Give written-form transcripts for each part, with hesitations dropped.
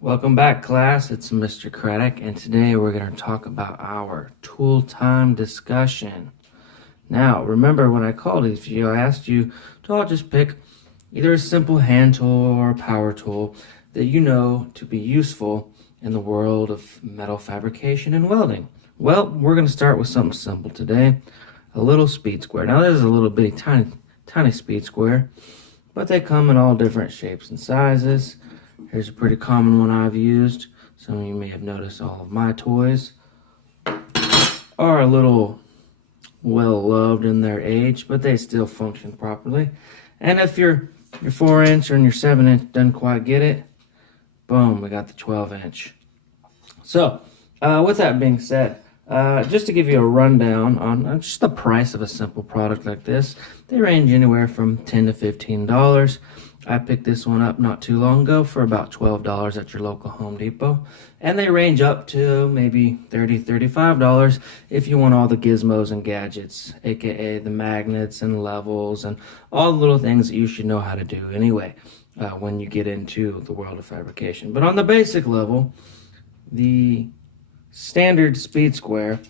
Welcome back, class. It's Mr. Craddock, and today we're going to talk about our tool time discussion. Now, remember when I called it for you, I asked you to all just pick either a simple hand tool or a power tool that you know to be useful in the world of metal fabrication and welding. Well, we're going to start with something simple today, a little speed square. Now, this is a little bitty, tiny speed square, but they come in all different shapes and sizes. Here's a pretty common one I've used. Some of you may have noticed all of my toys are a little well-loved in their age, but they still function properly. And if your 4-inch and your 7-inch doesn't quite get it, boom, we got the 12-inch. So, with that being said, just to give you a rundown on just the price of a simple product like this, they range anywhere from $10 to $15. I picked this one up not too long ago for about $12 at your local Home Depot. And they range up to maybe $30, $35 if you want all the gizmos and gadgets, aka the magnets and levels and all the little things that you should know how to do anyway when you get into the world of fabrication. But on the basic level, the standard speed square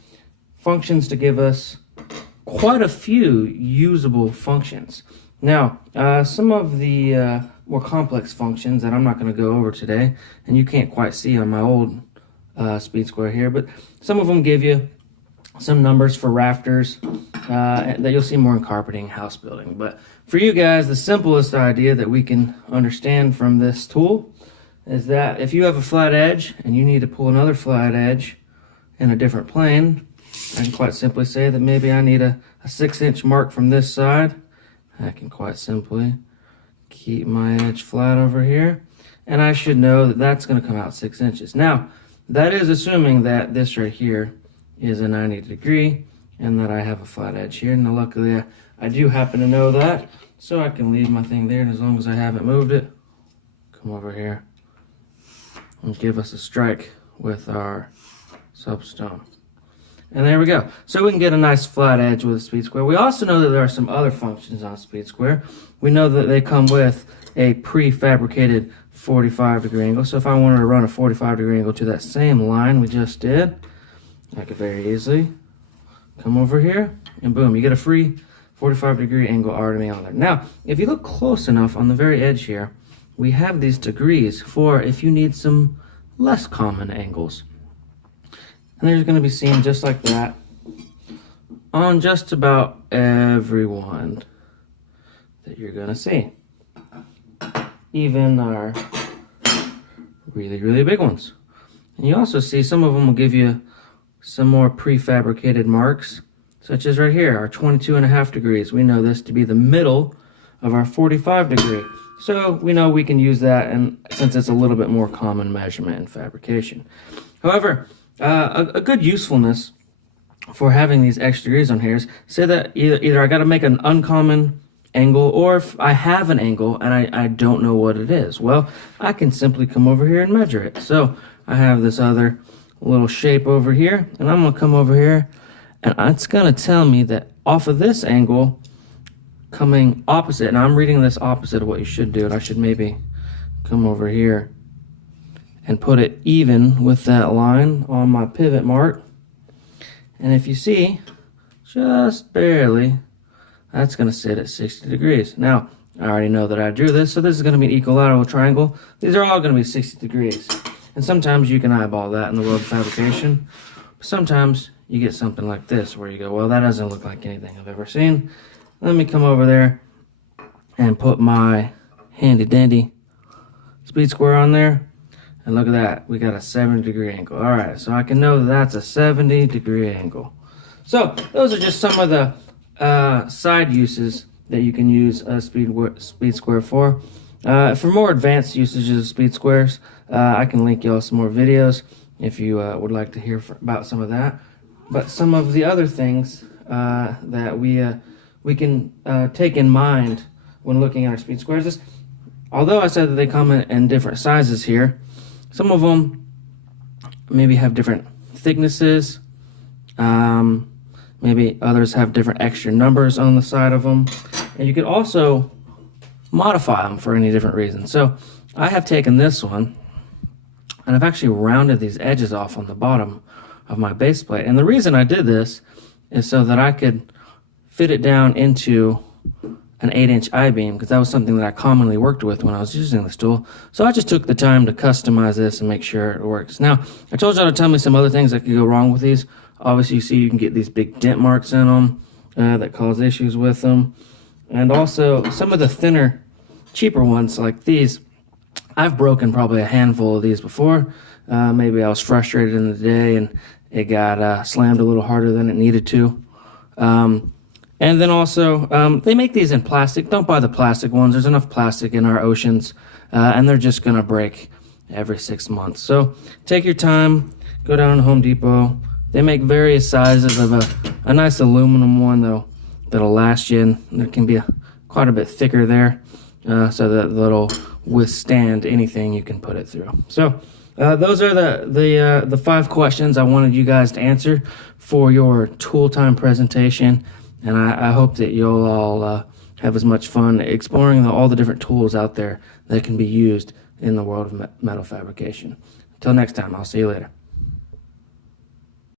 functions to give us quite a few usable functions. Now, some of the more complex functions that I'm not going to go over today, and you can't quite see on my old speed square here, but some of them give you some numbers for rafters that you'll see more in carpeting, house building. But for you guys, the simplest idea that we can understand from this tool is that if you have a flat edge and you need to pull another flat edge in a different plane, I can quite simply say that maybe I need a 6-inch mark from this side. I can quite simply keep my edge flat over here, and I should know that that's going to come out 6 inches. Now, that is assuming that this right here is a 90 degree and that I have a flat edge here. Now, luckily, I do happen to know that, so I can leave my thing there, and as long as I haven't moved it, come over here and give us a strike with our soapstone. And there we go. So we can get a nice flat edge with a speed square. We also know that there are some other functions on a speed square. We know that they come with a prefabricated 45-degree angle. So if I wanted to run a 45-degree angle to that same line we just did, I could very easily come over here and boom, you get a free 45-degree angle already on there. Now, if you look close enough on the very edge here, we have these degrees for if you need some less common angles. And there's going to be seen just like that on just about every one that you're going to see. Even our really, really big ones. And you also see some of them will give you some more prefabricated marks, such as right here, our 22.5 degrees. We know this to be the middle of our 45 degree. So we know we can use that, and since it's a little bit more common measurement in fabrication. However, a good usefulness for having these extra degrees on here is say that either I got to make an uncommon angle, or if I have an angle and I don't know what it is, well, I can simply come over here and measure it. So I have this other little shape over here, and I'm going to come over here, and it's going to tell me that off of this angle coming opposite, and I'm reading this opposite of what you should do, and I should maybe come over here and put it even with that line on my pivot mark. And if you see, just barely, that's going to sit at 60 degrees. Now, I already know that I drew this, so this is going to be an equilateral triangle. These are all going to be 60 degrees. And sometimes you can eyeball that in the world of fabrication. Sometimes you get something like this where you go, well, that doesn't look like anything I've ever seen. Let me come over there and put my handy dandy speed square on there. And look at that, we got a 70-degree angle. All right, so I can know that that's a 70-degree angle. So those are just some of the side uses that you can use a speed square for. For more advanced usages of speed squares, I can link y'all some more videos if you would like to hear about some of that. But some of the other things that we can take in mind when looking at our speed squares is, although I said that they come in different sizes here, some of them maybe have different thicknesses. Maybe others have different extra numbers on the side of them. And you can also modify them for any different reason. So I have taken this one and I've actually rounded these edges off on the bottom of my base plate. And the reason I did this is so that I could fit it down into an 8-inch I-beam, because that was something that I commonly worked with when I was using this tool. So I just took the time to customize this and make sure it works. Now, I told y'all to tell me some other things that could go wrong with these. Obviously, you see you can get these big dent marks in them that cause issues with them. And also, some of the thinner, cheaper ones like these, I've broken probably a handful of these before. Maybe I was frustrated in the day and it got slammed a little harder than it needed to. And then also, they make these in plastic. Don't buy the plastic ones. There's enough plastic in our oceans, and they're just going to break every 6 months. So take your time, go down to Home Depot. They make various sizes of a nice aluminum one that'll last you, and there can be quite a bit thicker there, so that it'll withstand anything you can put it through. So those are the 5 questions I wanted you guys to answer for your tool time presentation. And I hope that you'll all have as much fun exploring all the different tools out there that can be used in the world of metal fabrication. Until next time, I'll see you later.